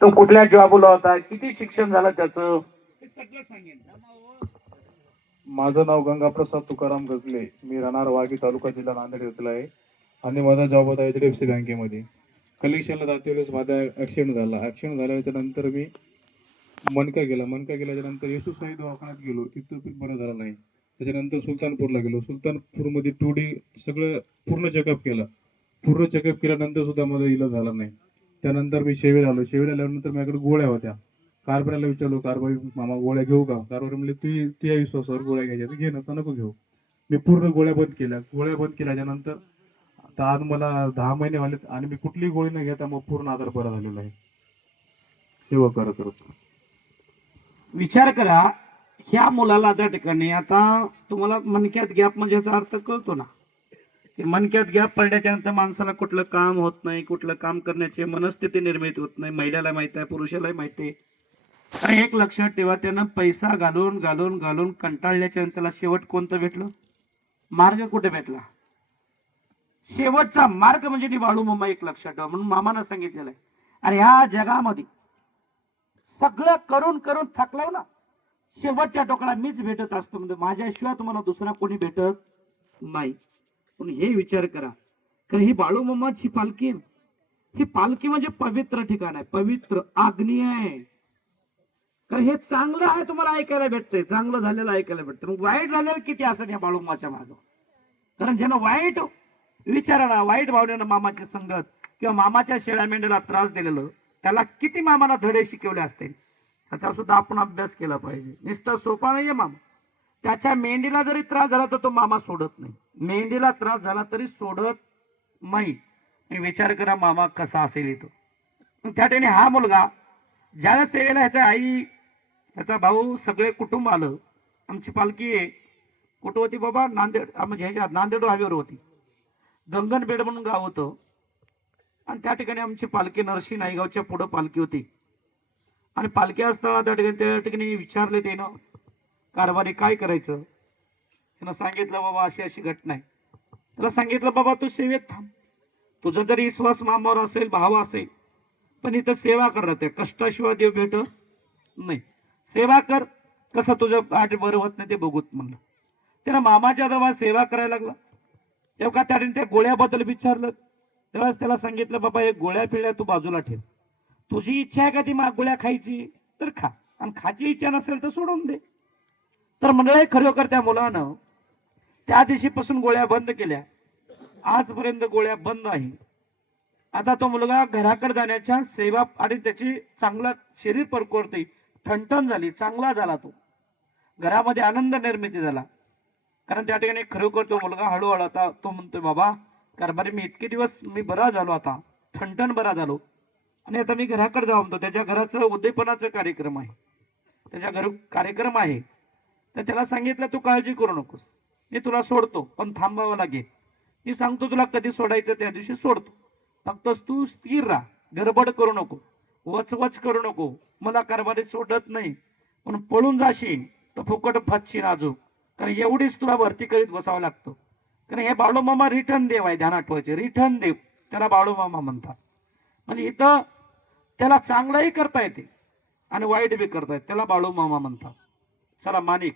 तो कुठल्या जॉबला होता? किती शिक्षण झालं त्याचं? हे माझं नाव गंगाप्रसाद तुकाराम गजले मी राहणार वागी तालुका जिल्हा नांदेड येथील आहे. आणि माझा जॉब होता एच डी एफ सी बँकेमध्ये कलेक्शनला जाते वेळेस माझा ॲक्सिडेंट झाला. ॲक्सिडेंट झाल्याच्यानंतर मी मनका गेला. मनका गेल्याच्यानंतर येशू साई दवाखान्यात गेलो. तिथं पण बरं झालं नाही. त्याच्यानंतर सुलतानपूरला गेलो. सुलतानपूरमध्ये टू डी सगळं पूर्ण चेकअप केलं. पूर्ण चेकअप केल्यानंतर सुद्धा माझा इलाज झाला नाही. त्यानंतर मी शेवेल आलो. शेवेल आल्यानंतर माझ्याकडे गोळ्या होत्या. कारभाराला विचारलो कारभारी मामा गोळ्या घेऊ का? कारभार म्हणले तू तुझ्या विश्वासावर गोळ्या घ्यायच्या. घे नसता नको घेऊ. मी पूर्ण गोळ्या बंद केल्या. गोळ्या बंद केल्याच्यानंतर आता आज मला दहा महिने झाले आणि मी कुठलीही गोळी न घेता मग पूर्ण आजार बरा झालेला आहे. सेवा करत करत विचार करा ह्या मुलाला त्या ठिकाणी आता तुम्हाला मनक्यात गॅप म्हणजे याचा अर्थ कळतो ना. की मनक्यात गॅप पडल्याच्या नंतर माणसाला कुठलं काम होत नाही कुठलं काम करण्याची मनस्थिती निर्मित होत नाही. महिलाला माहीत आहे पुरुषालाही माहिती आहे. आणि एक लक्षात ठेवा त्यानं पैसा घालून घालून घालून कंटाळल्याच्या त्याला शेवट कोणतं भेटलं? मार्ग कुठे भेटला? शेवटचा मार्ग म्हणजे ती वाळू मामा एक लक्षात ठेवा. म्हणून मामानं सांगितलेलं आहे. आणि ह्या जगामध्ये सगळं करून करून थकलाव ना. शेवटच्या टोकाला मीच भेटत असतो. म्हणजे माझ्याशिवाय तुम्हाला दुसरा कोणी भेटत नाही. पण हे विचार करा. कारण ही बाळूमामाची पालखी ही पालखी म्हणजे पवित्र ठिकाण आहे. पवित्र आग्नीय आहे. कारण हे चांगलं आहे तुम्हाला ऐकायला भेटतंय. चांगलं झालेलं ऐकायला भेटतं मग वाईट झालेलं किती असं या बाळूमाच्या माग? कारण ज्यानं वाईट विचाराला वाईट भावनेनं मामाची संगत किंवा मामाच्या शेळ्या मेंढ्याला त्रास दिलेलं त्याला किती मामाला धडे शिकवले असतील? त्याचा सुद्धा आपण अभ्यास केला पाहिजे. नुसतं सोपा नाहीये मामा. त्याच्या मेंढीला जरी त्रास झाला तर तो मामा सोडत नाही. मेहंदीला त्रास झाला तरी सोडत नाही. विचार करा मामा कसा असेल इथं. त्या ठिकाणी हा मुलगा ज्या सेवेला ह्याच्या आई ह्याचा भाऊ सगळे कुटुंब आलं. आमची पालखी आहे. कुठं होती बाबा? नांदेड म्हणजे ह्याच्या नांदेड हायवेवर होती. गंगनबेड म्हणून गाव होतं. आणि त्या ठिकाणी आमची पालखी नरसी नाईगावच्या पुढं पालखी होती. आणि पालखी असताना त्या ठिकाणी त्या ठिकाणी विचारले ते ना कारभारी काय करायचं? त्याला सांगितलं बाबा अशी अशी घटना आहे. त्याला सांगितलं बाबा तू सेवेत थांब. तुझा जरी विश्वास मामावर असेल भाव असेल पण इथं सेवा कर त्या. कष्टाशिवाय देव भेटत नाही. सेवा कर. कसं तुझं आठ बरं होत नाही ते बघूत म्हणलं. त्याला मामाच्या जवळ सेवा करायला लागला तेव्हा का त्याने त्या गोळ्याबद्दल विचारलं. तेव्हाच त्याला सांगितलं बाबा हे गोळ्या पिळ्या तू बाजूला ठेव. तुझी इच्छा आहे का ती मा गोळ्या खायची? तर खा. आणि खायची इच्छा नसेल तर सोडून दे. तर मंडळी खरोखर त्या मुलानं त्या दिवशीपासून गोळ्या बंद केल्या. आजपर्यंत गोळ्या बंद आहे आता तो मुलगा घराकडे जाण्याच्या सेवा आणि त्याची चांगला शरीर परकोरते ठणठण झाली चांगला झाला तो. घरामध्ये आनंद निर्मिती झाला. कारण त्या ठिकाणी खरोखर तो मुलगा हळूहळू आता तो म्हणतोय बाबा कारभारी मी इतके दिवस मी बरा झालो आता. ठणठण बरा झालो. आणि आता मी घराकडे जाऊ म्हणतो त्याच्या घराचं उद्दीपनाचा कार्यक्रम आहे. त्याच्या घर कार्यक्रम आहे. तर त्याला सांगितलं तू काळजी करू नकोस. मी तुला सोडतो पण थांबावं लागेल. मी सांगतो तुला कधी सोडायचं त्या दिवशी सोडतो. फक्त तू स्थिर राहा गडबड करू नको वचवच करू नको मला कारभारी सोडत नाही. पण पळून जाशील तर फुकट फसशील आजू कारण एवढीच तुला भरती करीत बसावं लागतं. कारण हे बाळूमामा रिटर्न देव आहे ध्यानात ठेवायचे रिटर्न देव त्याला बाळूमामा म्हणतात. म्हणजे इथं त्याला चांगलंही करता येते आणि वाईट बी करता येते त्याला बाळूमामा म्हणतात. चला मानिक.